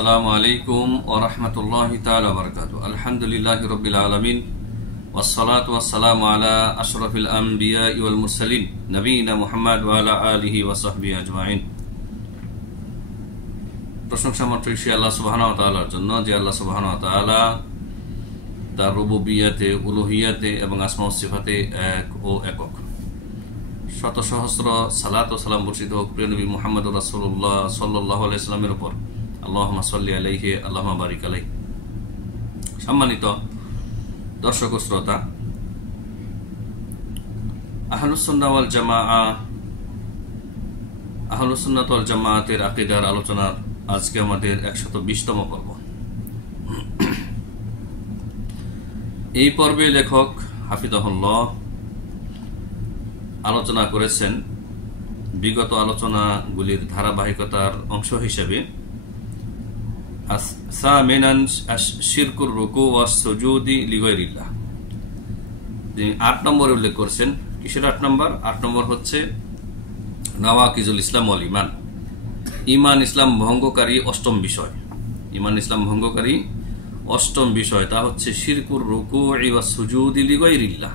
আসসালামু আলাইকুম ওয়া রাহমাতুল্লাহি তাআলা ওয়া বারাকাতুহু। আলহামদুলিল্লাহি রাব্বিল আলামিন ওয়াসসালাতু ওয়াসসালামু আলা আশরাফিল আমবিয়াই ওয়াল মুরসালিন নবিয়িনা মুহাম্মদ ওয়া আলা আলিহি ওয়া সাহবিহি আজমাইন। প্রশংসা মাত্র সেই আল্লাহ সুবহানাহু ওয়া তাআলার জন্য, যে আল্লাহ সুবহানাহু ওয়া তাআলা তার রুবুবিয়্যাতে, উলুহিয়্যাতে এবং আসমা ও সিফাতে এক ও একক। শত সহস্র সালাত ও সালাম বর্ষিত হোক প্রিয় নবী মুহাম্মদুর রাসূলুল্লাহ সাল্লাল্লাহু আলাইহি ওয়াসাল্লামের উপর। আল্লাহুম্মা সাল্লি আলাইহি আল্লাহুম্মা বারিক আলাইহি। সম্মানিত দর্শক ও শ্রোতা, আহলুস সুন্নাহ ওয়াল জামাআহ, আহলুস সুন্নাহ ওয়াল জামাআতের আকীদার আলোচনার আজকে আমাদের 120তম পর্ব। এই পর্বে লেখক হাফিজাহুল্লাহ আলোচনা করেছেন বিগত আলোচনাগুলির ধারাবাহিকতার অংশ হিসেবে শিরকুর রুকু ওয়া সুজুদি লিগাইরিল্লাহ। তিনি 8 নম্বরে উল্লেখ করছেন। কিসের 8 নম্বর? 8 নম্বর হচ্ছে নাওয়াকিজুল ইসলাম ওয়াল ঈমান, ঈমান ইসলাম ভঙ্গকারী অষ্টম বিষয়। ঈমান ইসলাম ভঙ্গকারী অষ্টম বিষয়, তা হচ্ছে শিরকুর রুকু ওয়া সুজুদি লিগাইরিল্লাহ।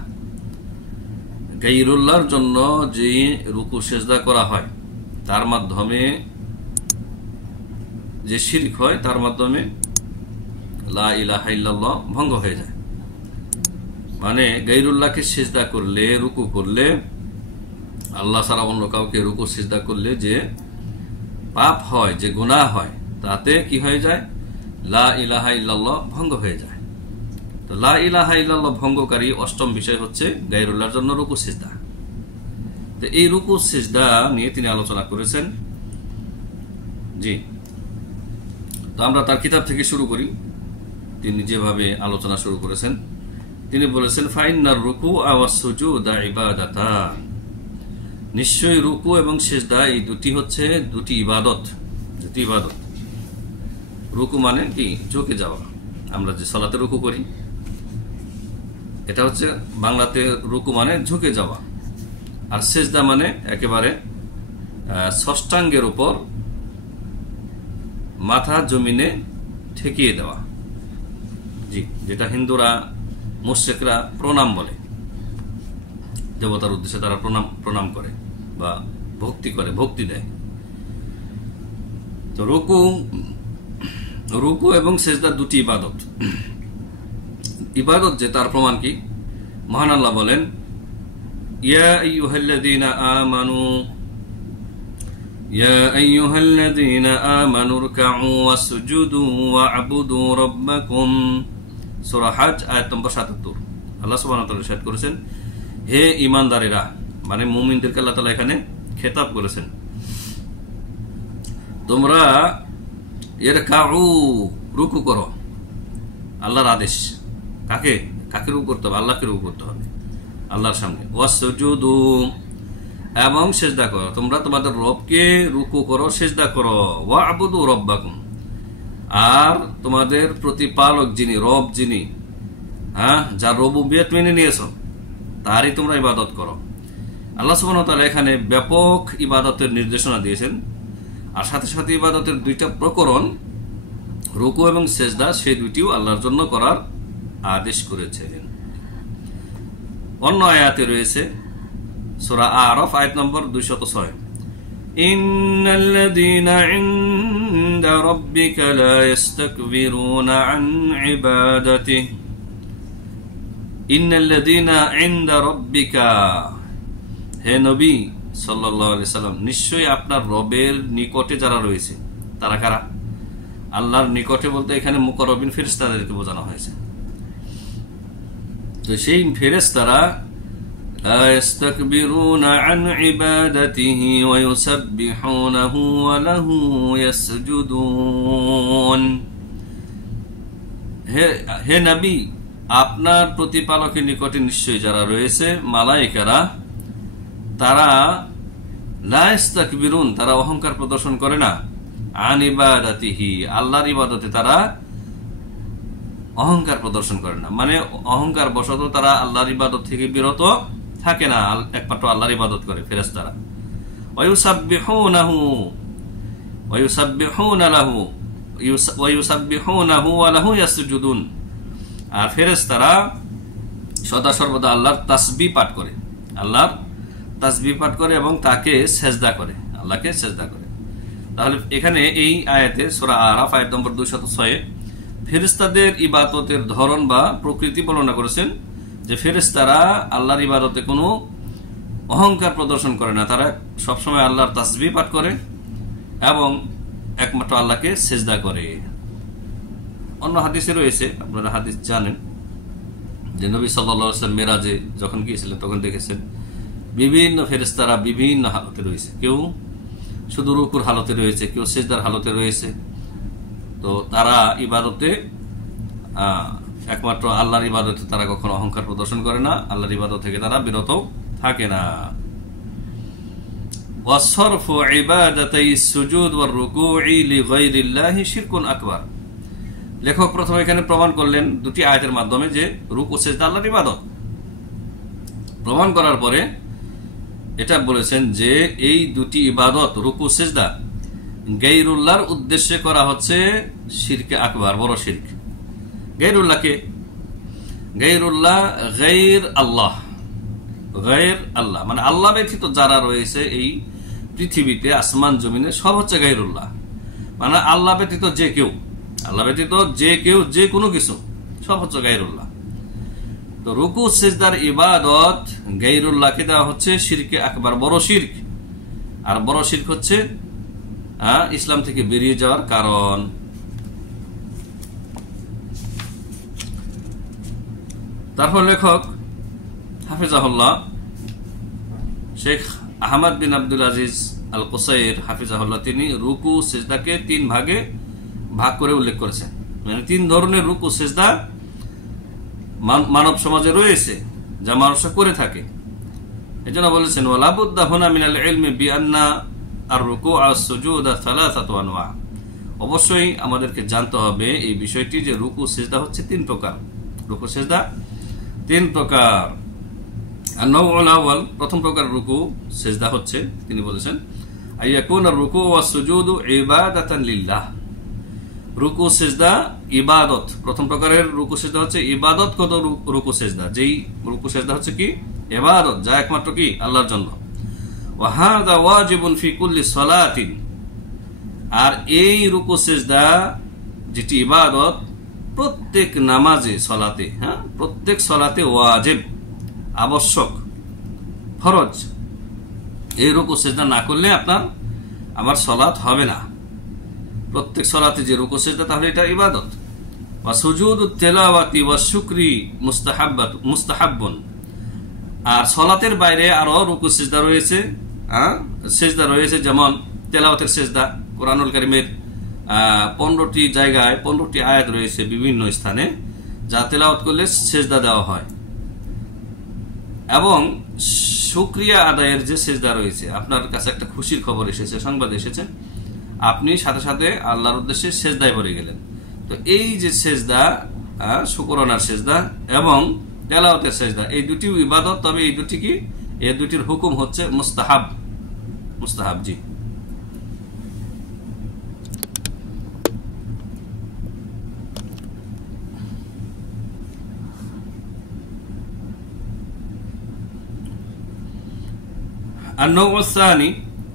গায়রুল্লাহর জন্য যে রুকু সেজদা করা হয় তার মাধ্যমে যে শিরক হয়, তার মাধ্যমে লা ইলাহা ইল্লাল্লাহ ভঙ্গ হয়ে যায়। মানে গায়রুল্লাহকে সিজদা করলে, রুকু করলে, আল্লাহ ছাড়া অন্য কাউকে রুকু সিজদা করলে যে পাপ হয়, যে গুনাহ হয়, তাতে কি হয়ে যায়? লা ইলাহা ইল্লাল্লাহ ভঙ্গ হয়ে যায়। তো লা ইলাহা ইল্লাল্লাহ ভঙ্গকারী অষ্টম বিষয় হচ্ছে গায়রুল্লাহর জন্য রুকু সিজদা। তো এই রুকু সিজদা নিয়ে তিনি আলোচনা করেছেন। জি, তো আমরা তার কিতাব থেকে শুরু করি। তিনি যেভাবে আলোচনা শুরু করেছেন, তিনি বলেছেন ফাইন্নার রুকু ওয়া সুজুদা ইবাদাতান, নিশ্চয়ই রুকু এবং সিজদা এই দুটি হচ্ছে দুটি ইবাদত। দুটি ইবাদত। রুকু মানে কি? ঝুঁকে যাওয়া। আমরা যে সালাতে রুকু করি, এটা হচ্ছে বাংলাতে রুকু মানে ঝুঁকে যাওয়া, আর সিজদা মানে একেবারে ষষ্ঠাঙ্গের উপর মাথা জমিনে ঠেকিয়ে দেওয়া। জি, যেটা হিন্দুরা, মুশরিকরা প্রণাম বলে। দেবতার উদ্দেশ্যে তারা প্রণাম করে বা ভক্তি করে, ভক্তি দেয়। তো রুকু এবং সিজদা দুটি ইবাদত। ইবাদত যে, তার প্রমাণ কি? মহান আল্লাহ বলেন, ইয়া আইয়ুহাল্লাযীনা আমানু يا أيها الذين آمنوا اركعوا واسجدوا واعبدوا ربكم। সূরা হজ আয়াত নম্বর 77। আল্লাহ সুবহানাহু ওয়া তাআলা ইরশাদ করেছেন, হে ঈমানদারেরা, মানে মুমিনদেরকে আল্লাহ তাআলা এখানে খেতাব করেছেন, তোমরা ইরকাউ, রুকু করো। আল্লাহর আদেশ। কাকে রুকু করতে হবে? আল্লাহকে রুকু করতে হবে আল্লাহর সামনে। ওয়াসজুদু, এবং সেজদা করো। তোমরা তোমাদের রবকে রুকু করো, সেজদা করো। ওয়াবুদু রব্বাকুম, আর তোমাদের প্রতিপালক যিনি, রব যিনি, যার রুবুবিয়্যাত মেনে নিয়েছো, তারই তোমরা ইবাদত করো। আল্লাহ সুবহানাহু ওয়া তাআলা এখানে ব্যাপক ইবাদতের নির্দেশনা দিয়েছেন, আর সাথে সাথে ইবাদতের দুইটা প্রকরণ, রুকু এবং সেজদা, সেই দুইটিও আল্লাহর জন্য করার আদেশ করেছেন। অন্য আয়াতে রয়েছে সূরা আরাফ আয়াত নম্বর 206, ইন্নাল্লাযীনা ইনদা রাব্বিকা লা ইস্তাকবিরুনা আন ইবাদাতিহি। ইন্নাল্লাযীনা ইনদা রাব্বিকা, হে নবী সাল্লাল্লাহু আলাইহি সাল্লাম, নিশ্চয়ই আপনার রবের নিকটে যারা রয়েছে, তারা কারা? আল্লাহর নিকটে বলতে এখানে মুকাররবিন ফেরেশতাদেরকে বোঝানো হয়েছে। তো সেই ফেরেশতারা يستكبرون عن عبادته ويسبحونه وله يسجدون। হে নবী, আপনার প্রতিপালকের নিকটে নিশ্চয়ই যারা রয়েছে মালায়েকারা, তারা লা ইস্তাকবিরুন, তারা অহংকার প্রদর্শন করে না, আন ইবাদাতিহি, আল্লাহর ইবাদতে তারা অহংকার প্রদর্শন করে না। মানে অহংকার বশত তারা আল্লাহর ইবাদত থেকে বিরত থাকে না, একমাত্র আল্লাহর ইবাদত করে ফেরেশতারা। ওয়ায়ুসাব্বিহুনাহু ওয়ায়ুসাব্বিহুনা লাহু, ওয়ায়ুসাব্বিহুনাহু ওয়া লাহু ইয়াসজুদুন, আর ফেরেশতারা সদা সর্বদা আল্লাহর তাসবিহ পাঠ করে, আল্লাহর তাসবিহ পাঠ করে এবং তাকে সেজদা করে, আল্লাহকে সেজদা করে। তাহলে এখানে এই আয়াতে সূরা আরাফ আয়াত নম্বর 206 ফেরেশতাদের ইবাদতের ধরন বা প্রকৃতি বর্ণনা করেছেন যে ফেরেশতারা আল্লাহর ইবাদতে কোনো অহংকার প্রদর্শন করে না, তারা সবসময় আল্লাহর তাসবিহ পাঠ করে এবং একমাত্র আল্লাহকে সেজদা করে। অন্য হাদিসে রয়েছে, আপনারা হাদিস জানেন যে নবী সাল্লাল্লাহু আলাইহি ওয়াসাল্লাম মেরাজে যখন গিয়েছিলেন তখন দেখেছেন বিভিন্ন ফেরেশতারা বিভিন্ন হালতে রয়েছে, কেউ শুধু রুকুর হালতে রয়েছে, কেউ সেজদার হালতে রয়েছে। তো তারা ইবাদতে একমাত্র আল্লাহর ইবাদতে তারা কখনো অহংকার প্রদর্শন করে না, আল্লাহর ইবাদত থেকে তারা বিরত থাকে না। ওয়াসরফু ইবাদাতাই সুজুদ ওয়ার রুকুই লিগাইরিল্লাহি শিরকুন আকবার। লেখক প্রথমে এখানে প্রমাণ করলেন দুটি আয়াতের মাধ্যমে যে রুকু সেজদা আল্লাহর ইবাদত। প্রমাণ করার পরে এটা বলেছেন যে এই দুটি ইবাদত রুকু সেজদা গায়রুল্লাহর উদ্দেশ্যে করা হচ্ছে শিরকে আকবার, বড় শিরক। গায়রুল্লাহকে, গায়রুল্লাহ গায়র আল্লাহ, গায়র আল্লাহ মানে আল্লাহ ব্যতীত যারা রয়েছে এই পৃথিবীতে আসমান জমিনে সব হচ্ছে গায়রুল্লাহ, মানে আল্লাহ ব্যতীত যে কেউ, আল্লাহ ব্যতীত যে কেউ যে কোনো কিছু সব হচ্ছে গায়রুল্লাহ। তো রুকু সেজদার ইবাদত গায়রুল্লাহকে দেওয়া হচ্ছে শিরকে আকবার, বড় শিরক। আর বড় শিরক হচ্ছে ইসলাম থেকে বেরিয়ে যাওয়ার কারণ। তারপর লেখক হাফিজাহুল্লাহ শেখ আহমদ বিন আব্দুল আজিজ আল কুসাইর হাফিজাহুল্লাহ তিনি রুকু সেজদাকে 3 ভাগে ভাগ করে উল্লেখ করেছেন। মানে 3 ধরনের রুকু সেজদা মানব সমাজে রয়েছে যা মানুষরা করে থাকে। এজন্য বলেছেন ওয়ালা বুদ্দা হুনা মিনাল ইলমি বিআন্না আর রুকু আস সুজুদ সালাসাতু আনওয়া। অবশ্যই আমাদেরকে জানতে হবে এই বিষয়টি যে রুকু সেজদা হচ্ছে 3 প্রকার। রুকু সেজদা 3 প্রকার। আর নওউল আউয়াল প্রথম প্রকার রুকু সেজদা হচ্ছে তিনি বলেছেন আইয়াকুনা রুকু ওয়াস সুজুদু ইবাদাতান লিল্লাহ। রুকু সেজদা ইবাদত, প্রথম প্রকারের রুকু সেজদা হচ্ছে ইবাদত কত রুকু সেজদা, যেই রুকু সেজদা হচ্ছে কি ইবাদত, যা একমাত্র কি আল্লাহর জন্য। ওয়া হাযা ওয়াজিবুন ফি কুল্লি সালাতিন, আর এই রুকু সেজদা যেটি ইবাদত প্রত্যেক নামাজে সালাতে, প্রত্যেক সালাতে ওয়াজিব, আবশ্যক, ফরজ। এই রুকু সেজদা না করলে আমার সালাত হবে না। প্রত্যেক সালাতে যে রুকু সেজদা তাহলে এটা ইবাদত। ওয়া সুজুদুত তিলাওয়াতি ওয়া শুকরি মুস্তাহাব্বুন, আর সালাতের বাইরে আরো রুকু সেজদা রয়েছে, সেজদা রয়েছে, যেমন তেলাওয়াতের সেজদা। কোরআনুল কারীমের 15টি জায়গায় 15টি আয়াত রয়েছে বিভিন্ন স্থানে যা তেলাওয়াত করলে সেজদা দেওয়া হয়। এবং শুকরিয়া আদায়ের যে সেজদা রয়েছে, আপনার কাছে একটা খুশির খবর এসেছে, সংবাদ এসেছে, আপনি সাথে সাথে আল্লাহর উদ্দেশ্যে সেজদায় পড়ে গেলেন। তো এই যে সেজদা, শুকরানার সেজদা এবং তেলাওয়াতের সেজদা, এই দুটি ইবাদত। তবে এই দুটি কি, এই দুটির হুকুম হচ্ছে মুস্তাহাব, মুস্তাহাব। জি, আর নওউস সানি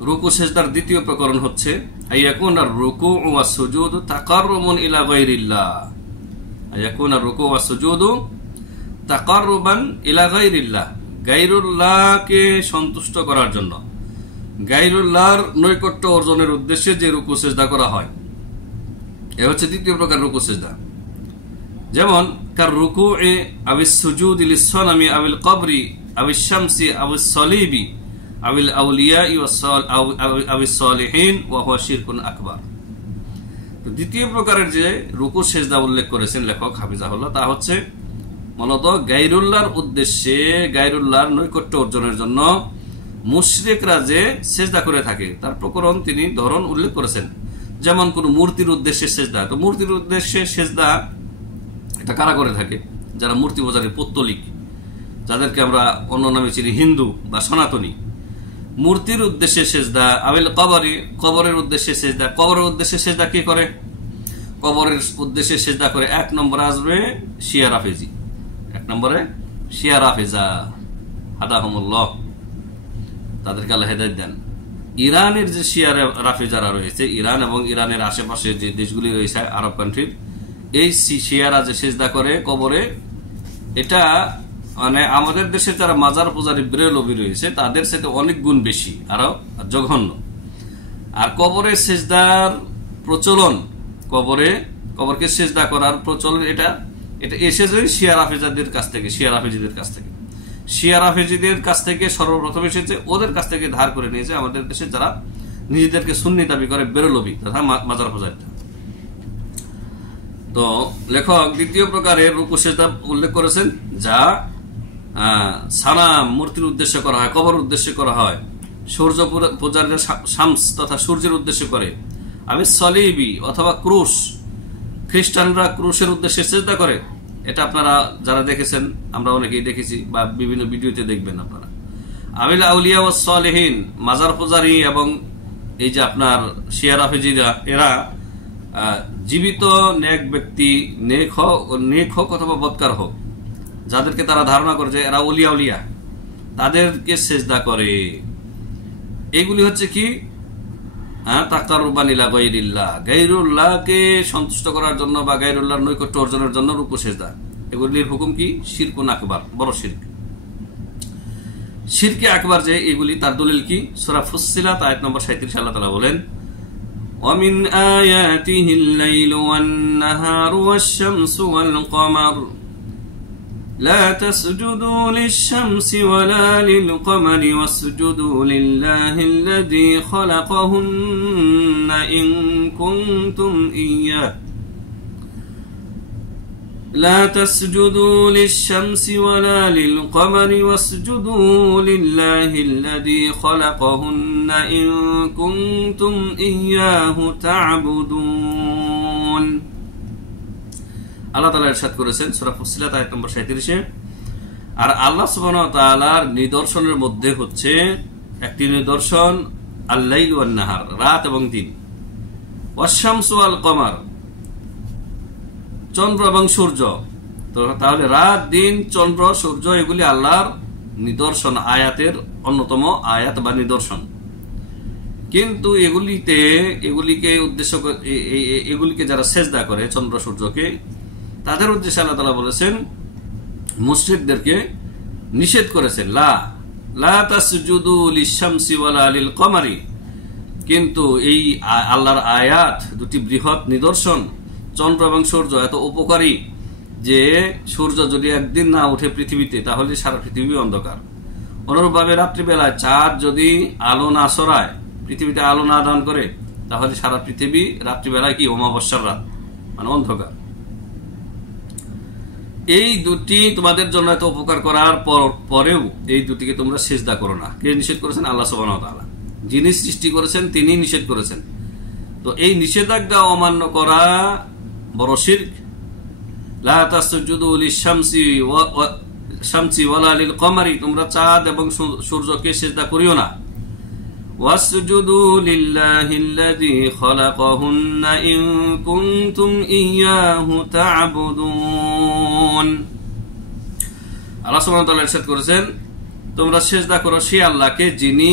রুকু সেজদার দ্বিতীয় প্রকরণ হচ্ছে আইয়াকুনা রুকু ওয়া সুজুদ তাকাররুবান ইলা গায়রিল্লাহ। আইয়াকুনা রুকু ওয়া সুজুদ তাকাররুবান ইলা গায়রিল্লাহ, গায়রুল্লাহকে সন্তুষ্ট করার জন্য, গায়রুল্লাহর নৈকট্য অর্জনের উদ্দেশ্যে যে রুকু সেজদা করা হয়, এ হচ্ছে দ্বিতীয় প্রকার রুকু সেজদা। যেমন কার রুকু এ আবিস সুজুদ লিস সানামি আবিল কবরি আবিস শামসি আবিস সলিবি আবিল আউলিয়া আবিস সালিহিন ওয়া হুয়া শিরকুন আকবার। তো দ্বিতীয় প্রকারের যে রুকু সেজদা উল্লেখ করেছেন লেখক হাফিজাহুল্লাহ, তা হচ্ছে মূলত গায়রুল্লাহর উদ্দেশ্যে, গায়রুল্লাহর নৈকট্য অর্জনের জন্য মুশরিকরা যে সেজদা করে থাকে তার প্রকরণ তিনি ধরন উল্লেখ করেছেন। যেমন কোন মূর্তির উদ্দেশ্যে সেজদা, তো মূর্তির উদ্দেশ্যে সেজদা এটা কারা করে থাকে? যারা মূর্তি পূজারী, পৌত্তলিক, যাদেরকে আমরা অন্য নামে চিনি হিন্দু বা সনাতনী। মূর্তির উদ্দেশ্যে সেজদা। আবিল কবরি, কবরের উদ্দেশ্যে সেজদা। কবরের উদ্দেশ্যে সেজদা কে করে? কবরের উদ্দেশ্যে সেজদা করে, 1 নম্বরে আসবে শিয়া রাফেজি, 1 নম্বরে শিয়া রাফেজা হাদাহুমুল্লাহ, তাদেরকে আল্লাহ হেদায়েত দেন। ইরানের যে শিয়া রাফেজারা রয়েছে, ইরান এবং ইরানের আশেপাশে যে দেশগুলি রয়েছে আরব কান্ট্রির, এই শিয়ারা যে সেজদা করে কবরে, এটা মানে আমাদের দেশে যারা মাজার পূজারী বেরেলভী রয়েছে তাদের সাথে অনেক গুণ বেশি, আরো জঘন্য। আর কবরে সেজদার প্রচলন, কবরকে সেজদা করার প্রচলন, এটা এসেছে শিয়া রাফেজাদের কাছ থেকে, শিয়া রাফেজিদের কাছ থেকে। শিয়া রাফেজিদের কাছ থেকে সর্বপ্রথম এসেছে, ওদের কাছ থেকে ধার করে নিয়েছে আমাদের দেশে যারা নিজেদেরকে সুন্নি দাবি করে বেরেলভী তথা মাজার পূজারী। তো লেখক দ্বিতীয় প্রকারের রুকু সেজদা উল্লেখ করেছেন, যা সানাম মূর্তির উদ্দেশ্যে করা হয়, কবর উদ্দেশ্যে করা হয়, সূর্য পূজারীরা শামস তথা সূর্যের উদ্দেশ্যে করে, আমি সলিবি অথবা ক্রুশ, খ্রিস্টানরা ক্রুশের উদ্দেশ্যে সেজদা করে। এটা আপনারা যারা দেখেছেন, আমরা অনেকেই দেখেছি বা বিভিন্ন ভিডিওতে দেখবেন আপনারা। আমিল আউলিয়া ও সালেহীন, মাজার পূজারী এবং এই যে আপনার শিয়া রাফেজিরা, এরা জীবিত নেক ব্যক্তি, নেক হোক অথবা বদকার হোক, যাদেরকে তারা ধারণা করে যে এরা ওলিয়া উলিয়া, তাদেরকে সেজদা করে। এগুলি হচ্ছে কি তাকারুবান ইলা গায়রিল্লাহ, গায়রুল্লাহকে সন্তুষ্ট করার জন্য বা গায়রুল্লাহর নৈকট্য অর্জনের জন্য রুকু সেজদা। এগুলির হুকুম কি? শিরকুন আকবার, বড় শিরক। শিরকে আকবার যে এগুলি, তার দলিল কি? সূরা ফুসসিলাত আয়াত নম্বর 37 আল্লাহ তাআলা বলেন, ومن آياته الليل والنهار والشمس والقمر لا تسجدوا للشمس ولا للقمر واسجدوا لله الذي خلقهن إن كنتم إياه لا تسجدوا للشمس ولا للقمر واسجدوا لله الذي خلقهن إن كنتم إياه تعبدون। আল্লাহ তাআলা ইরশাদ করেছেন সূরা ফুসসিলাত আয়াত নম্বর 37-এ, আর আল্লাহ সুবহানাহু ওয়া তাআলার নিদর্শনের মধ্যে হচ্ছে একটি নিদর্শন আল-লাইল ওয়ান নাহার, রাত এবং দিন, ওয়াশ-শামসু ওয়াল কমার, চন্দ্র এবং সূর্য। তো তাহলে রাত, দিন, চন্দ্র, সূর্য এগুলি আল্লাহর নিদর্শন, আয়াতের অন্যতম আয়াত বা নিদর্শন। কিন্তু এগুলিকে যারা সেজদা করে চন্দ্র সূর্যকে, তাদের উদ্দেশ্যে আল্লাহ তাআলা বলেছেন, মুশরিকদেরকে নিষেধ করেছেন, লা তাসজুদু লিশ-শামসি ওয়ালা লিল কমারি। কিন্তু এই আল্লাহর আয়াত দুটি বৃহৎ নিদর্শন, চন্দ্র এবং সূর্য এত উপকারী যে সূর্য যদি একদিন না উঠে পৃথিবীতে, তাহলে সারা পৃথিবী অন্ধকার। অনুরূপভাবে রাত্রিবেলায় চাঁদ যদি আলো না ছড়ায়, পৃথিবীতে আলো না দান করে, তাহলে সারা পৃথিবী রাত্রিবেলায় কি অমাবস্যার রাত, মানে অন্ধকার। এই দুটি তোমাদের জন্য এত উপকার করার পরেও এই দুটিকে তোমরা সেজদা করো না। কে নিষেধ করেছেন? আল্লাহ সুবহানাহু ওয়া তাআলা। যিনি সৃষ্টি করেছেন তিনি নিষেধ করেছেন। তো এই নিষেধাজ্ঞা অমান্য করা বড় শিরক। লা তাসজুদু লিশ-শামসি ওয়ালা লিল কমারি, তোমরা চাঁদ এবং সূর্যকে সিজদা করিও না। ওয়াসজুদু লিল্লাহিল্লাযী খালাকাহুন্না ইন কুনতুম ইয়্যাহু তা'বুদুন। আল্লাহ সুবহানাহু ওয়া তাআলা ইরশাদ করেছেন, তোমরা সিজদা করো সেই আল্লাহকে যিনি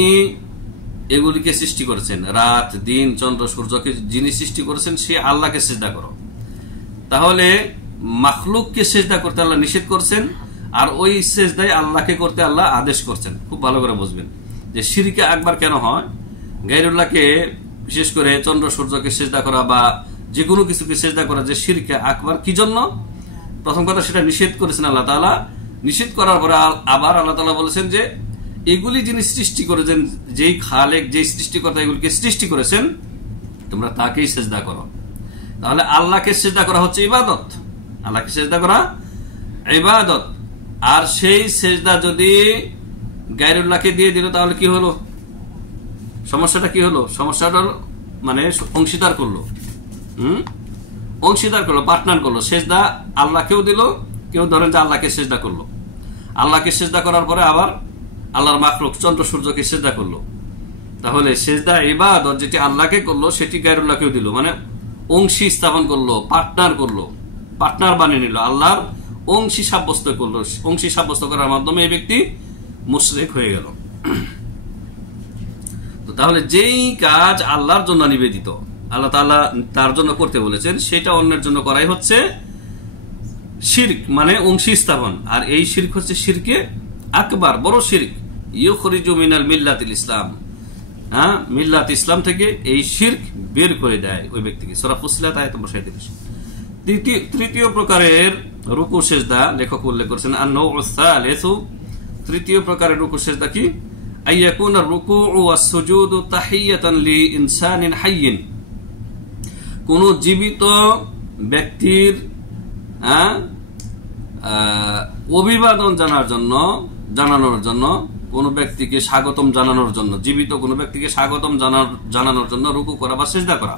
এগুলিকে সৃষ্টি করেছেন, রাত, দিন, চন্দ্র, সূর্যকে যিনি সৃষ্টি করেছেন সেই আল্লাহকে সিজদা করো। তাহলে মাখলুককে সিজদা করতে আল্লাহ নিষেধ করছেন, আর ওই সিজদায় আল্লাহকে করতে আল্লাহ আদেশ করছেন। খুব ভালো করে বুঝবেন যে শিরকে আকবার কেন হয়। গায়রুল্লাহকে, বিশেষ করে চন্দ্র সূর্যকে সিজদা করা বা যে কোনো কিছুকে সিজদা করা যে শিরকে আকবার, কি জন্য? প্রথম কথা, সেটা নিষেধ করেছেন আল্লাহ তাআলা। নিষেধ করার পরে আবার আল্লাহ তাআলা বলেছেন যে এগুলি যিনি সৃষ্টি করেছেন, যেই খালেক, যেই সৃষ্টিকর্তা এগুলিকে সৃষ্টি করেছেন, তোমরা তাকেই সিজদা করো। তাহলে আল্লাহকে সিজদা করা হচ্ছে ইবাদত, আল্লাহকে সিজদা করা ইবাদত। আর সেই সিজদা যদি গায়রুল্লাহকে দিয়ে দিল, তাহলে কি হলো? সমস্যাটা কি হলো? সমস্যাটা মানে অংশীদার করলো, অংশীদার করলো, পার্টনার করলো। সিজদা আল্লাহকেও দিল, কেউ ধরেন যে আল্লাহকে সিজদা করলো, আল্লাহকে সিজদা করার পরে আবার আল্লাহর মাখলুক চন্দ্র সূর্যকে সিজদা করলো। তাহলে সিজদা ইবাদত যেটি আল্লাহকে করলো সেটি গায়রুল্লাহকেও দিল, মানে অংশী স্থাপন করলো, পার্টনার বানিয়ে নিল, আল্লাহর অংশী সাব্যস্ত করলো। অংশী সাব্যস্ত করার মাধ্যমে এই ব্যক্তি মুশরিক হয়ে গেল। তো তাহলে যেই কাজ আল্লাহর জন্য নিবেদিত, আল্লাহ তাআলা তার জন্য করতে বলেছেন, সেটা অন্যের জন্য করাই হচ্ছে শিরক, মানে অংশী স্থাপন। আর এই শিরক হচ্ছে শিরকে আকবার, বড় শিরক। ইউখরিজু মিনাল মিল্লাতিল ইসলাম, মিল্লাত ইসলাম থেকে এই শিরক বের করে দেয় ওই ব্যক্তিকে। সূরা ফুসিলাত আয়াত নম্বর 37। তৃতীয় প্রকারের রুকু সেজদা লেখক উল্লেখ করেছেন আন-নাউ'উস সালিসু, তৃতীয় প্রকারের রুকু সেজদা কি? আইয়াকুনা রুকুউ ওয়াস সুজুদু তাহিয়াতান লিইনসানিন হাইয়িন, কোন জীবিত ব্যক্তির অভিবাদন জানানোর জন্য, কোন ব্যক্তিকে স্বাগতম জানানোর জন্য, জীবিত কোন ব্যক্তিকে স্বাগতম জানানোর জন্য রুকু করা বা সিজদা করা।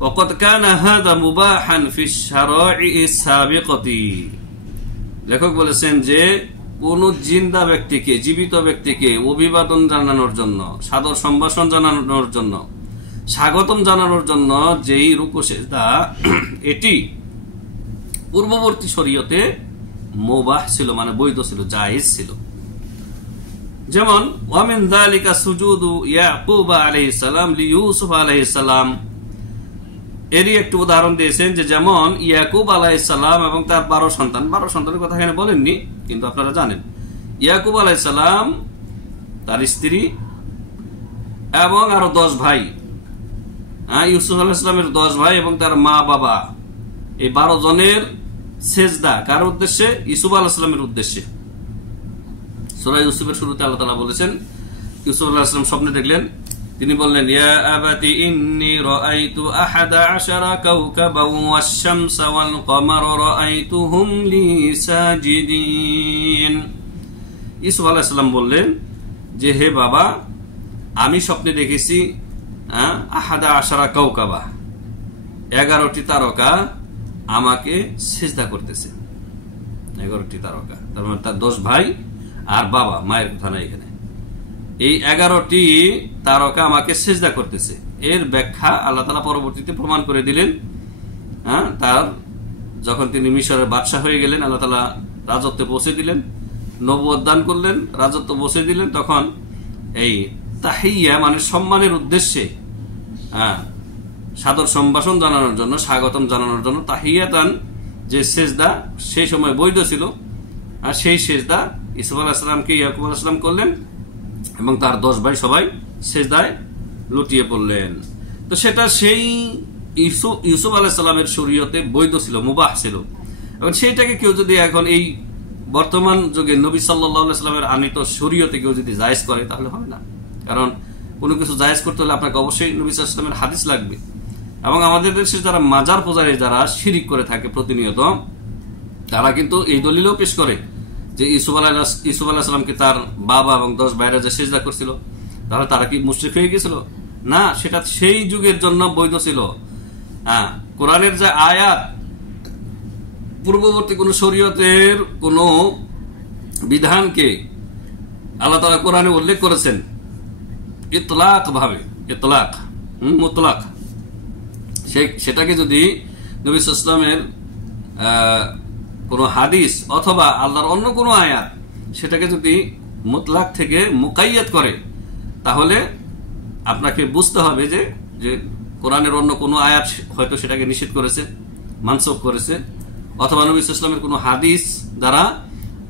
ওয়াকাদ কানা হাযা মুবাহান ফি শারাঈ সাবিকাতি, লেখক বলেছেন যে কোন জিন্দা ব্যক্তিকে, জীবিত ব্যক্তিকে অভিবাদন জানানোর জন্য, সাদর সম্ভাষণ জানানোর জন্য, স্বাগতম জানানোর জন্য যেই রুকু সিজদা, এটি পূর্ববর্তী শরীয়তে মুবাহ ছিল, মানে বৈধ ছিল, জায়েজ ছিল। যেমন ওয়ামিন যালিকা সুজুদু ইয়াকুব আলাইহিস সালাম লিইউসুফ আলাইহিস সালাম, এরই একটু উদাহরণ দিয়েছেন যে যেমন ইয়াকুব আলাইহিস সালাম এবং তার 12 সন্তান, 12 সন্তানের কথা এখানে বলেননি কিন্তু আপনারা জানেন, ইয়াকুব আলাইহিস সালাম, তার স্ত্রী এবং আরো 10 ভাই, ইউসুফ আলাইহিস সালামের 10 ভাই এবং তার মা বাবা, এই 12 জনের সেজদা কার উদ্দেশ্যে? ইউসুফ আলাইহিস সালামের উদ্দেশ্যে। সূরা ইউসুফের শুরুতে আল্লাহ তাআলা বলেছেন, ইউসুফ আলাইহিস সালাম স্বপ্নে দেখলেন, তিনি বললেন ইয়া আবাতি ইন্নী রাআইতু আহাদা আশারা কাওকাবান ওয়াশ-শামসা ওয়াল কমারা রাআইতুহুম লি সাজিদিন। ইউসুফ আলাইহিস সালাম বললেন যে হে বাবা, আমি স্বপ্নে দেখেছি আহাদা আশারা কাওকাবা, 11টি তারকা আমাকে সিজদা করতেছে। 11টি তারকা, তার মানে তার 10 ভাই আর বাবা, মায়ের কথা না এখানে, এই 11টি তারকা আমাকে সিজদা করতেছে। এর ব্যাখ্যা আল্লাহ তাআলা পরবর্তীতে প্রমাণ করে দিলেন। তার যখন তিনি মিশরের বাদশা হয়ে গেলেন, আল্লাহ তাআলা রাজত্বে পৌঁছে দিলেন, নবুয়ত দান করলেন, রাজত্ব পৌঁছে দিলেন, তখন এই তাহিয়া মানে সম্মানের উদ্দেশ্যে, সাদর সম্ভাষণ জানানোর জন্য, স্বাগতম জানানোর জন্য তাহিয়াতান যে সেজদা সেই সময় বৈধ ছিল, আর সেই সেজদা ইউসুফ আলাইহিস সালামকে ইয়াকুব আলাইহিস সালাম করলেন এবং তার 10 ভাই সবাই সেজদায় লুটিয়ে পড়লেন। তো সেটা সেই ইউসুফ আলাইহিস সালামের শরীয়তে বৈধ ছিল, মুবাহ ছিল। এবং সেইটাকে কেউ যদি এখন এই বর্তমান যুগে নবী সাল্লাল্লাহু আলাইহি ওয়াসাল্লামের আনিত শরীয়তে কেউ যদি জায়েজ করে, তাহলে হবে না। কারণ কোনো কিছু জায়েজ করতে হলে আপনাকে অবশ্যই নবী সাল্লাল্লাহু আলাইহি ওয়াসাল্লামের হাদিস লাগবে। এবং আমাদের দেশে যারা মাজার পূজারী, যারা শিরিক করে থাকে প্রতিনিয়ত, তারা কিন্তু এই দলিলও পেশ করে যে ইউসুফ আলাইহিস সালামকে তার বাবা এবং 10 ভাইরা যে সিজদা করছিল, তাহলে তারা কি মুশরিক হয়ে গেছিল? না, সেটা সেই যুগের জন্য বৈধ ছিল। কোরআনের যে আয়াত পূর্ববর্তী কোন শরীয়তের কোন বিধানকে আল্লাহ তাআলা কোরআনে উল্লেখ করেছেন ইতলাক ভাবে, ইতলাক মুতলাক, সেটাকে যদি নবী সাল্লাল্লাহু আলাইহি ওয়াসাল্লামের কোন হাদিস অথবা আল্লাহর অন্য কোন আয়াত সেটাকে যদি মুতলাক থেকে মুকাইয়াদ করে, তাহলে আপনাকে বুঝতে হবে যে কোরআনের অন্য কোন আয়াত হয়তো সেটাকে নিষেধ করেছে, মানসুখ করেছে, অথবা নবী সাল্লাল্লাহু আলাইহি ওয়াসাল্লামের কোন হাদিস দ্বারা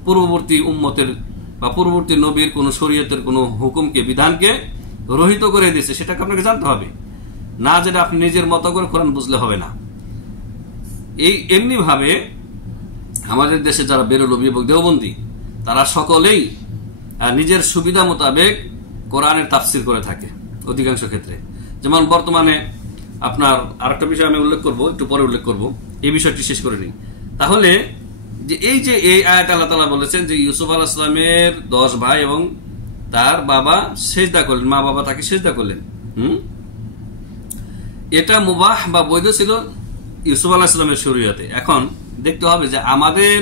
পূর্ববর্তী উম্মতের বা পূর্ববর্তী নবীর কোন শরীয়তের কোন হুকুমকে, বিধানকে রহিত করে দিয়েছে। সেটাকে আপনাকে জানতে হবে, না যেটা আপনি নিজের মতো করে কোরআন বুঝলে হবে না। এই এমনি ভাবে আমাদের দেশে যারা বেরলভী এবং দেওবন্দী, তারা সকলেই নিজের সুবিধা মোতাবেক কোরআনের তাফসির করে থাকে অধিকাংশ ক্ষেত্রে। যেমন বর্তমানে আপনার আরেকটা বিষয় আমি উল্লেখ করব, একটু পরে উল্লেখ করব, এই বিষয়টি শেষ করে নিই। তাহলে যে এই আয়াত আল্লাহ তাআলা বলেছেন যে ইউসুফ আলাইহিস সালামের 10 ভাই এবং তার বাবা সিজদা করলেন, মা বাবা তাকে সিজদা করলেন, এটা মুবাহ বা বৈধ ছিল ইউসুফ আলাইহিস সালামের শরীয়তে। এখন দেখতে হবে যে আমাদের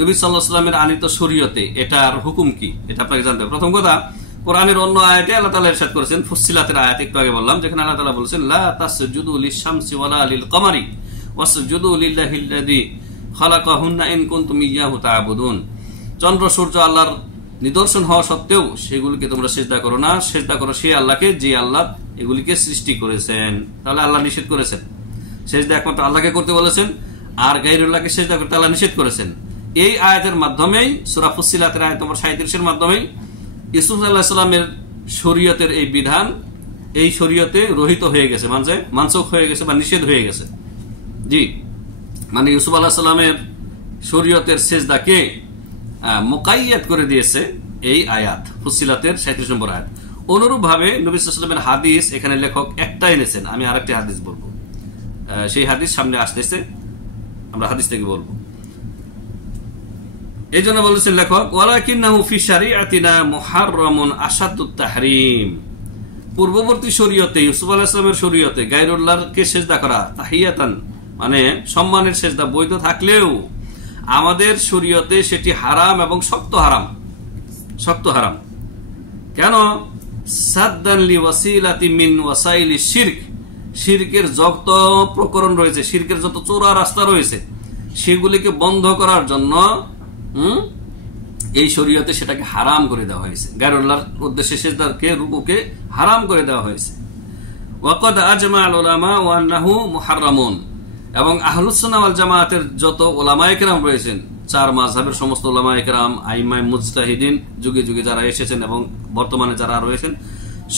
নবী সাল্লাল্লাহু আলাইহি ওয়াসাল্লামের আনিত শরীয়তে এটার হুকুম কি, এটা আপনাকে জানতে হবে। প্রথম কথা, কোরআনের অন্য আয়াতে আল্লাহ তাআলা ইরশাদ করেছেন, ফুসসিলাতের আয়াত একটু আগে বললাম, যেখানে আল্লাহ তাআলা বলেছেন লা তাসজুদু লিশ-শামসি ওয়ালা লিল-কমারি ওয়াসজুদু লিল্লাহিল্লাযী খালাকাহুন্না ইন কুনতুম ইয়্যাহু তা'বুদুন। চন্দ্র সূর্য আল্লাহর নিদর্শন হওয়া সত্ত্বেও সেগুলিকে তোমরা সিজদা করো না, সিজদা করো সেই আল্লাহকে যে আল্লাহ এগুলিকে সৃষ্টি করেছেন। তাহলে আল্লাহ নিষেধ করেছেন, সিজদা একমাত্র আল্লাহকে করতে বলেছেন, আর গায়রুল্লাহকে সিজদা করতে আল্লাহ নিষেধ করেছেন। এই আয়াতের মাধ্যমেই, সূরা ফুসসিলাতের আয়াত নম্বর 37 এর মাধ্যমেই ইউসুফ আলাইহিস সালামের শরীয়তের এই বিধান এই শরীয়তে রহিত হয়ে গেছে, মানে মানসুখ হয়ে গেছে বা নিষেধ হয়ে গেছে। জি, মানে ইউসুফ আলাইহিস সালামের শরীয়তের সিজদাকে মুকাইয়াদ করে দিয়েছে এই আয়াত, ফুসসিলাতের 37 নম্বর আয়াত। অনুরূপ ভাবে নবী সাল্লাল্লাহু আলাইহি ওয়াসাল্লামের হাদিস এখানে লেখক একটা এনেছেন, আমি আরেকটি হাদিস বলবো, সেই হাদিস সামনে আসতেছে, আমরা হাদিস থেকে বলবো। এই জন্য বলেছেন লেখক, ওয়ালাকিন্নাহু ফি শারিআতিনা মুহাররামুন আশাদ্দুত তাহরিম। পূর্ববর্তী শরীয়তে, ইউসুফ আলাইহিস সালামের শরীয়তে গায়রুল্লাহকে সিজদা করা তাহিয়াতান মানে সম্মানের সিজদা বৈধ থাকলেও আমাদের শরীয়তে সেটি হারাম এবং শক্ত হারাম, শক্ত হারাম। কেন? সাদ্দান লিওয়াসিলাতি মিন ওয়াসাইলি শিরক, শিরকের যত প্রকরণ রয়েছে, শিরকের যত চোরা রাস্তা রয়েছে সেগুলিকে বন্ধ করার জন্য এই শরীয়তে সেটাকে হারাম করে দেওয়া হয়েছে। গায়রুল্লাহর উদ্দেশ্যে সিজদাকে, রুকুকে হারাম করে দেওয়া হয়েছে। ওয়াকাদ আজমাআল উলামা ওয়া আন্নাহু মুহাররামুন। এবং আহলুস সুন্নাহ ওয়াল জামাআতের যত উলামায়ে কেরাম রয়েছেন, চার মাযহাবের সমস্ত উলামায়ে কেরাম, আইম্মায়ে মুজতাহিদিন, যুগে যুগে যারা এসেছেন এবং বর্তমানে যারা রয়েছেন,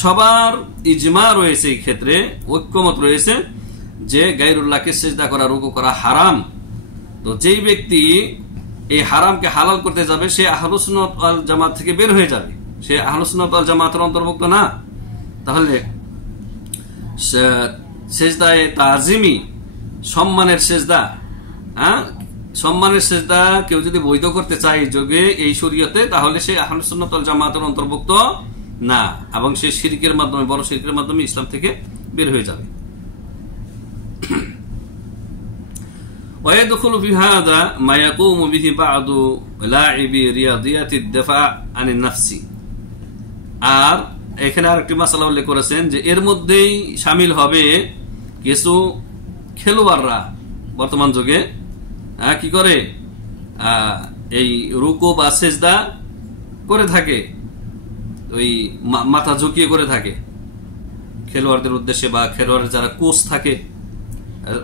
সবার ইজমা রয়েছে, এই ক্ষেত্রে ঐক্যমত রয়েছে যে গায়রুল্লাহকে সিজদা করা, রুকু করা হারাম। তো যেই ব্যক্তি এই হারামকে হালাল করতে যাবে সে আহলুস সুন্নাহ ওয়াল জামাত থেকে বের হয়ে যাবে, সে আহলুস সুন্নাহ ওয়াল জামাতের অন্তর্ভুক্ত না। তাহলে সিজদায়ে তাজিমি, সম্মানের সিজদা, সম্মানের সিজদা কেউ যদি বৈধ করতে চায় যুগে এই শরীয়তে, তাহলে সে আহলুস সুন্নাহ ওয়াল জামাতের অন্তর্ভুক্ত না, এবং সে শিরকের মাধ্যমে, বড় শিরকের মাধ্যমে ইসলাম থেকে বের হয়ে যাবে। ويدخل في هذا ما يقوم به بعض لاعبي رياضيات الدفاع عن النفس। আর এখানে আরেকটি মাসআলা উল্লেখ করেছেন যে এর মধ্যেই শামিল হবে কিছু খেলোয়াড়রা বর্তমান যুগে কি করে, এই রুকু বা সিজদা করে থাকে, ওই মাথা ঝুঁকিয়ে করে থাকে খেলোয়াড়দের উদ্দেশ্যে, বা খেলোয়াড়ের যারা কোচ থাকে,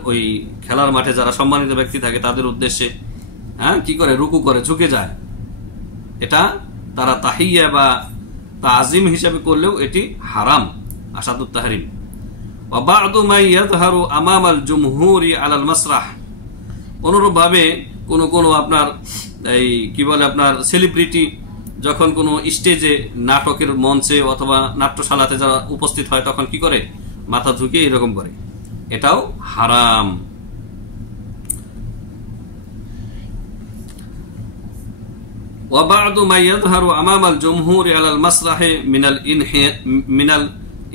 ওই খেলার মাঠে যারা সম্মানিত ব্যক্তি থাকে তাদের উদ্দেশ্যে কি করে, রুকু করে, ঝুঁকে যায়। এটা তারা তাহিয়া বা তাজিম হিসাবে করলেও এটি হারাম, আশাদুত তাহরিম। ওয়া বা'দু মা ইয়াযহারু আমামাল জুমহুরি আলাল মাসরাহ। অনুরূপ ভাবে কোন আপনার এই কি বলে, আপনার সেলিব্রিটি যখন কোন স্টেজে, নাটকের মঞ্চে অথবা নাট্যশালাতে যারা উপস্থিত হয় তখন কি করে, মাথা ঝুঁকিয়ে এরকম করে, এটাও হারাম। ওয়া বা'দু মা ইয়াযহারু আমামাল জুমহুরি আলাল মাসরাহি মিনাল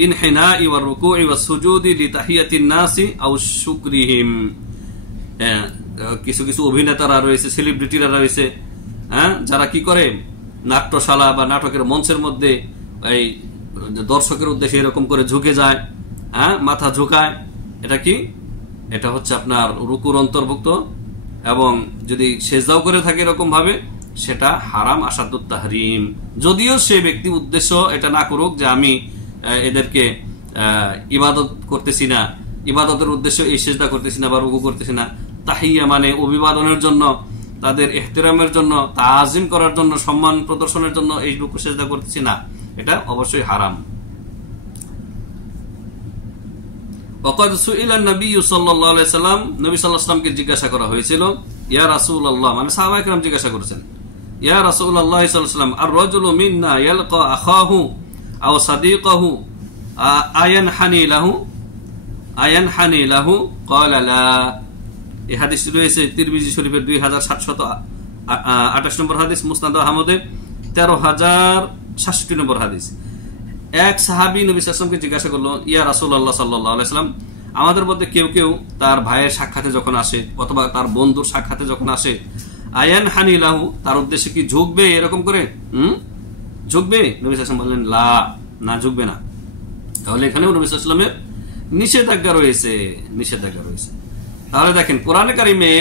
ইনহিনাই ওয়ার রুকুই ওয়াস সুজুদি লিতাহিয়াতিন নাসি আও শুকরিহিম। কিছু কিছু অভিনেতারা রয়েছে, সেলিব্রিটিরা রয়েছে, যারা কি করে, নাট্যশালা বা নাটকের মঞ্চের মধ্যে এই দর্শকের উদ্দেশ্যে এরকম করে ঝুঁকে যায়, মাথা ঝুঁকায়। এটা কি? এটা হচ্ছে আপনার রুকুর অন্তর্ভুক্ত, এবং যদি সেজদাও করে থাকে এরকম ভাবে সেটা হারাম, আশাদুত তাহরিম। যদিও সে ব্যক্তি উদ্দেশ্য এটা না করুক যে আমি এদেরকে ইবাদত করতেছি না, ইবাদতের উদ্দেশ্য এই সেজদা করতেছি না বা রুকু করতেছি না, তাহিয়া মানে অভিবাদনের জন্য, তাদের ইহতিরামের জন্য, তাজিম করার জন্য, সম্মান প্রদর্শনের জন্য এই রুকু সেজদা করতেছি না, এটা অবশ্যই হারাম। ওয়াকাদ সুইলা নবী সাল্লাল্লাহু আলাইহি সাল্লাম, নবী সাল্লাল্লাহু আলাইহি সাল্লামকে জিজ্ঞাসা করা হয়েছিল, ইয়া রাসূলুল্লাহ, মানে সাহাবায়ে কেরাম জিজ্ঞাসা করেছেন, ইয়া রাসূলুল্লাহ সাল্লাল্লাহু আলাইহি ওয়াসাল্লাম, আর রাজুলু মিন্না ইয়ালকা আখাহু আও সাদীকাহু আয়ানহানি লাহু ক্বালা লা। এই হাদিসটি রয়েছে তিরমিজি শরীফের 2728 নম্বর হাদিস, মুসনাদ আহমদে 13066 নম্বর হাদিস। এক সাহাবী নবী সাল্লাল্লাহু আলাইহি ওয়াসাল্লামকে জিজ্ঞাসা করলো, ইয়া রাসূলুল্লাহ সাল্লাল্লাহু আলাইহি ওয়াসাল্লাম, আমাদের মধ্যে কেউ কেউ তার ভাইয়ের সাক্ষাতে যখন আসে অথবা তার বন্ধুর সাক্ষাতে যখন আসে, আয়ানহানি লাহু, তার উদ্দেশ্যে কি ঝুঁকবে এরকম করে, ঝুঁকবে? নবী সাল্লাল্লাহু আলাইহি ওয়াসাল্লাম বললেন লা, না ঝুঁকবে না। তাহলে এখানেও নবী সাল্লাল্লাহু আলাইহি ওয়াসাল্লামের নিষেধাজ্ঞা রয়েছে। তাহলে দেখেন কোরআনে কারিমে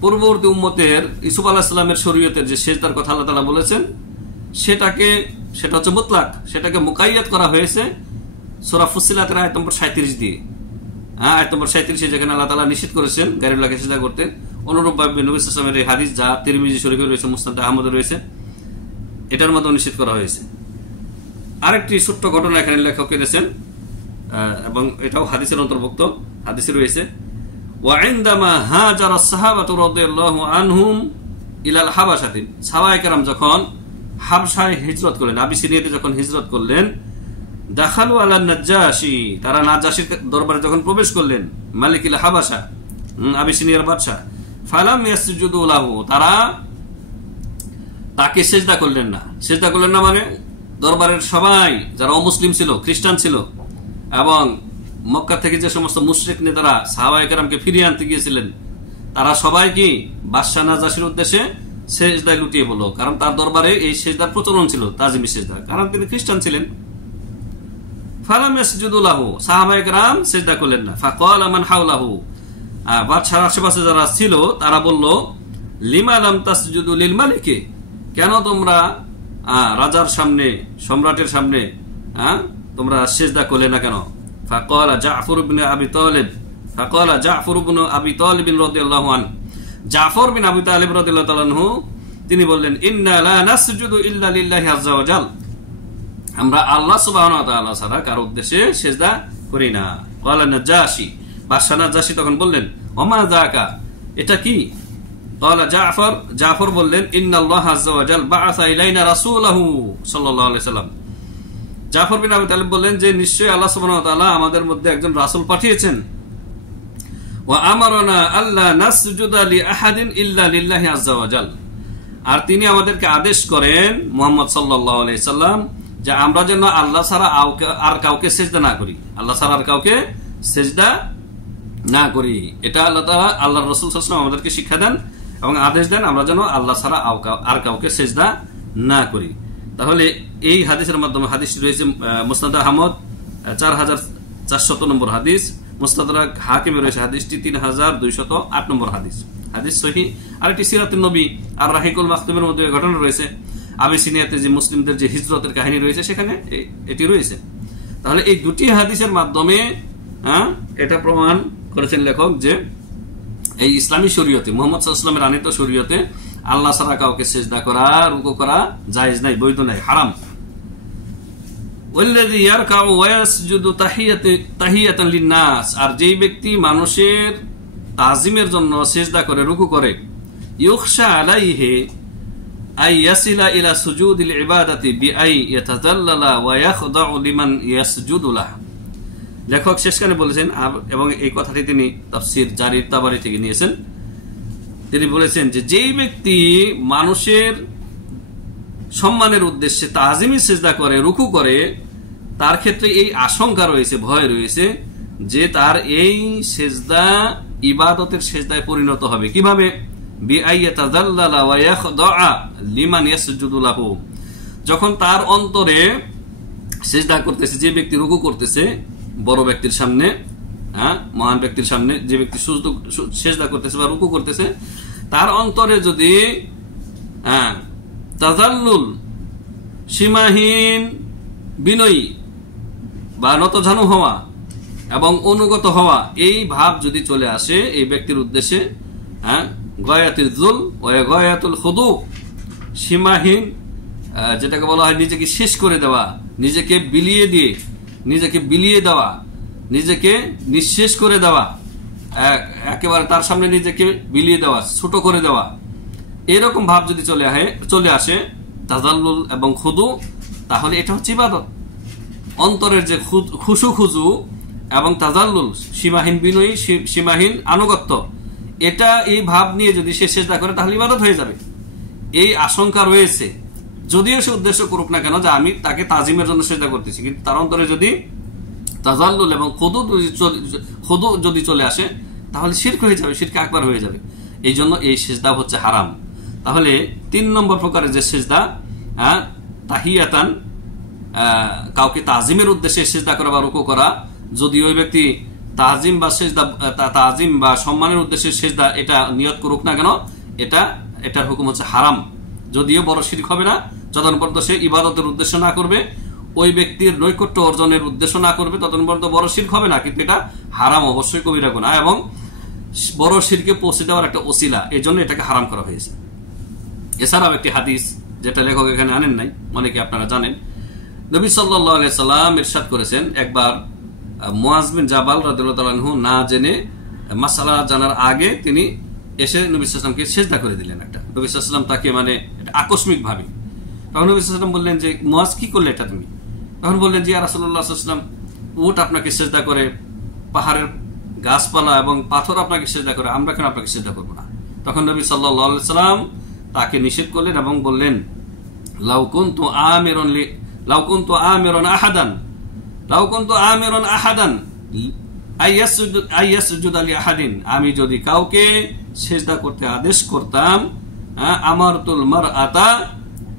পূর্ববর্তী উম্মতের ইউসুফ আলাইহিস সালামের শরীয়তের যে সেজদার কথা আল্লাহ তাআলা বলেছেন সেটা হচ্ছে মুতলাক, সেটাকে মুকাইয়াদ করা হয়েছে সূরা ফুসসিলাতের আয়াত নম্বর 37 দিয়ে। আয়াত নম্বর 37 যেখানে আল্লাহ তাআলা নিষেধ করেছেন গায়রুল্লাহকে সিজদা করতে, অনুরূপভাবে নবী সাল্লাল্লাহু আলাইহি ওয়াসাল্লামের এই হাদিস যা তিরমিজি শরীফে রয়েছে, মুসনাদ আহমদে রয়েছে, এটার মধ্যে নিষেধ করা হয়েছে। আরেকটি ছোট্ট ঘটনা এখানে লেখক করেছেন এবং এটাও হাদিসের অন্তর্ভুক্ত, হাদিসে রয়েছে ওয়াইন্দামা হাজারা সাহাবাতু রাদিয়াল্লাহু আনহুম ইলাল হাবাশাতি, সাহাবায়ে কেরাম যখন হাবশায় হিজরত করলেন, আবিসিনিয়াতে যখন হিজরত করলেন, দাখালু আলা নাজ্জাশী, তারা নাজ্জাশীর দরবারে যখন প্রবেশ করলেন, মালিকিল হাবাশা, আবিসিনিয়ার বাদশা, ফালাম ইয়াসজুদু লাহু, তারা তাকে সেজদা করলেন না মানে দরবারের সবাই যারা অমুসলিম ছিল, খ্রিস্টান ছিল এবং মক্কা থেকে যে সমস্ত মুশরিক নেতারা সাহাবায়ে কেরামকে ফিরিয়ে আনতে গিয়েছিলেন, তারা সবাই কি বাদশা নাজ্জাশীর উদ্দেশ্যে সেজদায় লুটিয়ে পড়ল, কারণ তার দরবারে এই সেজদার প্রচলন ছিল, তাজিমি সেজদা, কারণ তিনি খ্রিস্টান ছিলেন। ফালাম ইয়াসজুদু লাহু, সাহাবায়ে কেরাম সেজদা করলেন না। ফাকালা মান হাওলাহু, বাদশার আশেপাশে যারা ছিল তারা বলল, লিমা লাম তাসজুদু লিল মালিকি, কেন তোমরা রাজার সামনে, সম্রাটের সামনে তোমরা সেজদা করলে না কেন? ফাকালা জাফর ইবনে আবি তালিব রাদিয়াল্লাহু আনহু, জাফর বিন আবি তালিব রাদিয়াল্লাহু তাআলা আনহু তিনি বললেন, ইন্না লা নাসজুদু ইল্লা লিল্লাহি আযজা ওয়া জাল, আমরা আল্লাহ সুবহানাহু ওয়া তাআলা ছাড়া কারো উদ্দেশ্যে সেজদা করি না। ক্বালা নাজ্জাশী, বাদশা নাজ্জাশী তখন বললেন, ওমা যাকা, এটা কি? ক্বালা জাফর বললেন, ইন্নাল্লাহ আযজা ওয়া জাল বাআসা ইলাইনা রাসূলাহু সাল্লাল্লাহু আলাইহি ওয়াসাল্লাম, জাফর বিন আবি তালিব বললেন যে নিশ্চয়ই আল্লাহ সুবহানাহু ওয়া তাআলা আমাদের মধ্যে একজন রাসূল পাঠিয়েছেন, ওয়া আমারানা আল্লা নাসজুদা লি আহাদিন ইল্লা লিল্লাহি আযজা ওয়া জাল, আর তিনি আমাদেরকে আদেশ করেন মুহাম্মদ সাল্লাল্লাহু আলাইহি সাল্লাম যে আমরা যেন আল্লাহ ছাড়া আর কাউকে সেজদা না করি, আল্লাহ ছাড়া আর কাউকে সেজদা না করি। এটা আল্লাহ তাআলা আল্লাহর রাসূল সাল্লাল্লাহু আলাইহি ওয়াসাল্লাম আমাদেরকে শিক্ষা দেন এবং আদেশ দেন আমরা যেন আল্লাহ ছাড়া আর কাউকে সেজদা না করি। তাহলে এই হাদিসের মাধ্যমে, হাদিসটি রয়েছে মুসনাদ আহমদ 4400 নম্বর হাদিস, মুস্তাদরাক হাকিমে রয়েছে হাদিসটি 3208 নম্বর হাদিস সহিহ। আরেকটি সিরাতুন নবী আর রাহিকুল মাখতুমের মধ্যে ঘটনা রয়েছে, আবিসিনিয়াতে যে মুসলিমদের যে হিজরতের কাহিনী রয়েছে সেখানে এটি রয়েছে। তাহলে এই দুটি হাদিসের মাধ্যমে এটা প্রমাণ করেছেন লেখক যে এই ইসলামী শরীয়তে, মুহাম্মদ সাল্লাল্লাহু আলাইহি ওয়াসাল্লামের আনিত শরীয়তে আল্লাহ ছাড়া কাউকে সিজদা করা, রুকু করা জায়েজ নাই, বৈধ নাই, হারাম। ওয়াল্লাযী ইয়ারকাউ ওয়া ইয়াসজুদু তাহিয়াতান লিন-নাস, আর যেই ব্যক্তি মানুষের তাজিমের জন্য সিজদা করে, রুকু করে, ইউখশা আলাইহি আই ইয়াসিলা ইলা সুজুদিল ইবাদাতি বিআই ইয়াতাযাল্লালা ওয়া ইয়াখদাউ লিমান ইয়াসজুদু লাহ। লেখক শেষখানে বলেছেন, এবং এই কথাটি তিনি তাফসীর জারির তাবারি থেকে নিয়েছেন, তিনি বলেছেন যে যেই ব্যক্তি মানুষের সম্মানের উদ্দেশ্যে তাজিমি সিজদা করে, রুকু করে, তার ক্ষেত্রে এই আশঙ্কা রয়েছে, ভয় রয়েছে যে তার এই সিজদা ইবাদতের সিজদায় পরিণত হবে। কিভাবে? বিআইয়াতাযাল্লালা ওয়া ইয়াখদাআ লিমান ইয়াসজুদু লাহু, যখন তার অন্তরে সিজদা করতেছে, যে ব্যক্তি রুকু করতেছে বড় ব্যক্তির সামনে, মহান ব্যক্তির সামনে, যে ব্যক্তি সিজদা করতেছে বা রুকু করতেছে, তার অন্তরে যদি তাজাল্লুল, সীমাহীন বিনয়ী বা নতজানু হওয়া এবং অনুগত হওয়া, এই ভাব যদি চলে আসে এই ব্যক্তির উদ্দেশ্যে, গয়াতুল যুল ওয়া গয়াতুল খুদু, সীমাহীন, যেটাকে বলা হয় নিজেকে শেষ করে দেওয়া, নিজেকে বিলিয়ে দেওয়া, নিজেকে নিঃশেষ করে দেওয়া, একেবারে তার সামনে নিজেকে বিলিয়ে দেওয়া, ছোট করে দেওয়া, এরকম ভাব যদি চলে আসে তাজাল্লুল এবং খুদু, তাহলে এটা হচ্ছে ইবাদত। অন্তরের যে খুশু এবং তাজাল্লুল, সীমাহীন বিনয়ী, সীমাহীন আনুগত্য, এটা এই ভাব নিয়ে যদি সে সিজদা করে তাহলে ইবাদত হয়ে যাবে। এই আশঙ্কা রয়েছে, যদিও সে উদ্দেশ্য করুক না কেন যে আমি তাকে তাজিমের জন্য সিজদা করতেছি, কিন্তু তার অন্তরে যদি তাজাল্লুল এবং খুদু যদি চলে আসে তাহলে শিরক হয়ে যাবে, শিরকে আকবার হয়ে যাবে। এই জন্য এই সিজদা হচ্ছে হারাম। তাহলে 3 নম্বর প্রকারের যে সিজদা, তাহিয়াতান, কাউকে তাজিমের উদ্দেশ্যে সিজদা করা বা রুকু করা, যদি ওই ব্যক্তি তাজিম বা সম্মানের উদ্দেশ্যে সিজদা এটা নিয়ত করুক না কেন, এটার হুকুম হচ্ছে হারাম। যদিও বড় শিরক হবে না যতক্ষণ পর্যন্ত সে ইবাদতের উদ্দেশ্য না করবে, ওই ব্যক্তির নৈকট্য অর্জনের উদ্দেশ্য না করবে, ততক্ষণ পর্যন্ত বড় শিরক হবে না, কিন্তু এটা হারাম, অবশ্যই কবিরা গুনাহ এবং বড় শিরকে পৌঁছে দেওয়ার একটা ওসিলা, এই জন্য এটাকে হারাম করা হয়েছে। এছাড়াও একটি হাদিস যেটা লেখক এখানে আনেন নাই, অনেকে আপনারা জানেন, নবী সাল্লাল্লাহু আলাইহি সাল্লাম ইরশাদ করেছেন, একবার মুআজ বিন জাবাল রাদিয়াল্লাহু তাআলা আনহু না জেনে মাসআলা জানার আগে তিনি এসে নবী সাল্লাল্লাহু আলাইহি ওয়াসাল্লামকে সিজদা করে দিলেন। নবী সাল্লাল্লাহু আলাইহি ওয়াসাল্লাম তাকে এটা আকস্মিক ভাবে, তখন নবী সাল্লাল্লাহু আলাইহি ওয়াসাল্লাম বললেন যে মুআজ কি করলে এটা তুমি? তখন বললেন যে ইয়া রাসূলুল্লাহ সাল্লাল্লাহু আলাইহি ওয়াসাল্লাম, উট আপনাকে সিজদা করে, পাহাড়ের গাছপালা এবং পাথর আপনাকে সিজদা করে, আমরা কেন আপনাকে সিজদা করবো না? তখন নবী সাল্লাল্লাহু আলাইহি ওয়াসাল্লাম তাকে নিষেধ করলেন এবং বললেন, লাউ কুনতু আমিরান আহাদান আইয়াসজুদা লিআহাদিন, আমি যদি কাউকে সিজদা করতে আদেশ করতাম, আমারতুল মারআতা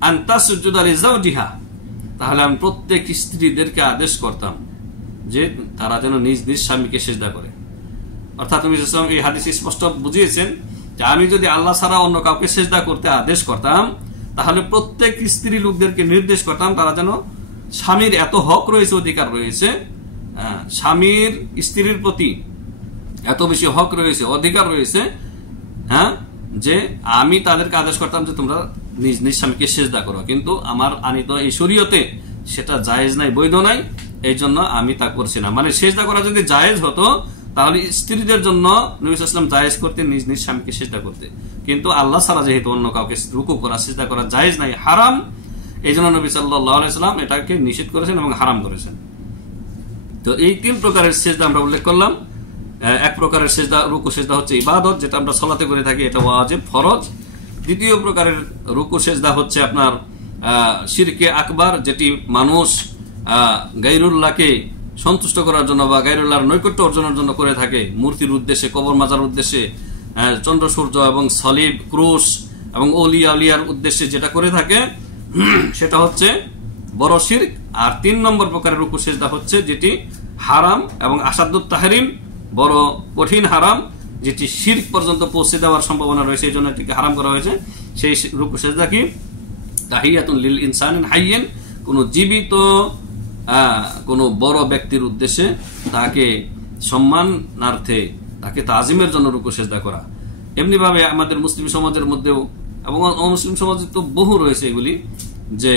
আন তাসজুদা লিজাওজিহা, তাহলে আমি প্রত্যেক স্ত্রীদেরকে আদেশ করতাম যে তারা যেন নিজ নিজ স্বামীকে সিজদা করে। অর্থাৎ নবী সাল্লাল্লাহু আলাইহি ওয়াসাল্লাম এই হাদিসে স্পষ্ট বুঝিয়েছেন যে আমি যদি আল্লাহ ছাড়া অন্য কাউকে সিজদা করতে আদেশ করতাম, তাহলে প্রত্যেক স্ত্রী লোকদেরকে নির্দেশ করতাম তারা যেন স্বামীর এত হক রয়েছে, অধিকার রয়েছে, স্বামীর স্ত্রীর প্রতি এত বেশি হক রয়েছে, অধিকার রয়েছে, যে আমি তাদেরকে আদেশ করতাম যে তোমরা নিজ নিজ স্বামীকে সিজদা করো, কিন্তু আমার আনিত এই শরীয়তে সেটা জায়েজ নাই, বৈধ নাই, এই জন্য আমি তা করছি না। মানে সিজদা করা যদি জায়েজ হতো তাহলে স্ত্রীদের জন্য নবী সাল্লাল্লাহু আলাইহি ওয়াসাল্লাম জায়েজ করতে নিজ নিজ স্বামীকে সিজদা করতে, কিন্তু আল্লাহ ছাড়া যেহেতু অন্য কাউকে রুকু করা, সিজদা করা জায়েজ নাই, হারাম, এই জন্য নবী সাল্লাল্লাহু আলাইহি ওয়াসাল্লাম এটাকে নিষেধ করেছেন এবং হারাম করেছেন। তো এই তিন প্রকারের সিজদা আমরা উল্লেখ করলাম। এক প্রকারের সিজদা, রুকু সিজদা হচ্ছে ইবাদত, যেটা আমরা সালাতে করে থাকি, এটা ওয়াজিব, ফরজ। দ্বিতীয় প্রকারের রুকু সিজদা হচ্ছে আপনার শিরকে আকবার, যেটি মানুষ গায়রুল্লাহকে সন্তুষ্ট করার জন্য বা গায়রুল্লাহর নৈকট্য অর্জনের জন্য করে থাকে, মূর্তির উদ্দেশ্যে, কবর মাজার উদ্দেশ্যে, চন্দ্র সূর্য এবং সলিব, ক্রুশ এবং আউলিয়ার উদ্দেশ্যে যেটা করে থাকে, সেটা হচ্ছে বড় শিরক। আর 3 নম্বর প্রকারের রুকু সিজদা হচ্ছে যেটি হারাম এবং আসাদুত তাহরিম, বড় কঠিন হারাম, যেটি শিরক পর্যন্ত পৌঁছে দেওয়ার সম্ভাবনা রয়েছে, এই জন্য এটিকে হারাম করা হয়েছে। সেই রুকু সিজদা কি? তাহিয়াতুন লিল ইনসানিন হাইয়িন, কোন জীবিত কোন বড় ব্যক্তির উদ্দেশ্যে তাকে সম্মানার্থে, তাকে তাজিমের জন্য রুকু সিজদা করা। এমনি ভাবে আমাদের মুসলিম সমাজের মধ্যেও এবং অমুসলিম সমাজে তো বহু রয়েছে এগুলি, যে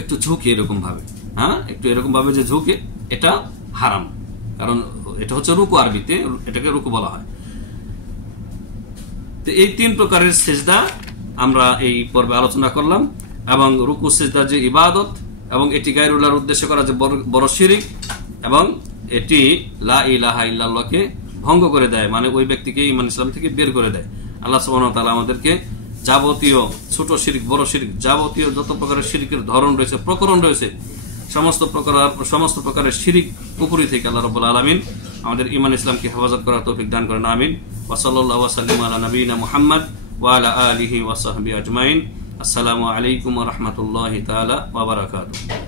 একটু ঝুঁকে এরকম ভাবে, একটু এরকম ভাবে যে ঝুঁকে, এটা হারাম, কারণ এটা হচ্ছে রুকু, আরবিতে এটাকে রুকু বলা হয়। তো এই 3 প্রকারের সিজদা আমরা এই পর্বে আলোচনা করলাম, এবং রুকু সিজদা যে ইবাদত এবং এটি গায়রুল্লাহর উদ্দেশ্যে করা যে বড় শিরক, এবং এটি লা ইলাহা ইল্লাল্লাহকে ভঙ্গ করে দেয়, মানে ওই ব্যক্তিকে ঈমান ইসলাম থেকে বের করে দেয়। আল্লাহ সুবহানাহু ওয়া তাআলা আমাদেরকে যাবতীয় ছোট শিরক, বড় শিরক, যাবতীয় যত প্রকারের শিরকের ধরন রয়েছে, প্রকরণ রয়েছে, সমস্ত প্রকারের শিরক কুফরি থেকে আল্লাহ রাব্বুল আলামিন আমাদের ঈমান ইসলামকে হেফাজত করার তৌফিক দান করেন, আমিন। ওয়া সাল্লাল্লাহু ওয়া সাল্লাম আলা নবিয়িনা মুহাম্মদ ওয়া আলা আলিহি ওয়া সাহবিহি আজমাইন। আসসালামু আলাইকুম ওয়া রাহমাতুল্লাহি তাআলা ওয়া বারাকাতুহু।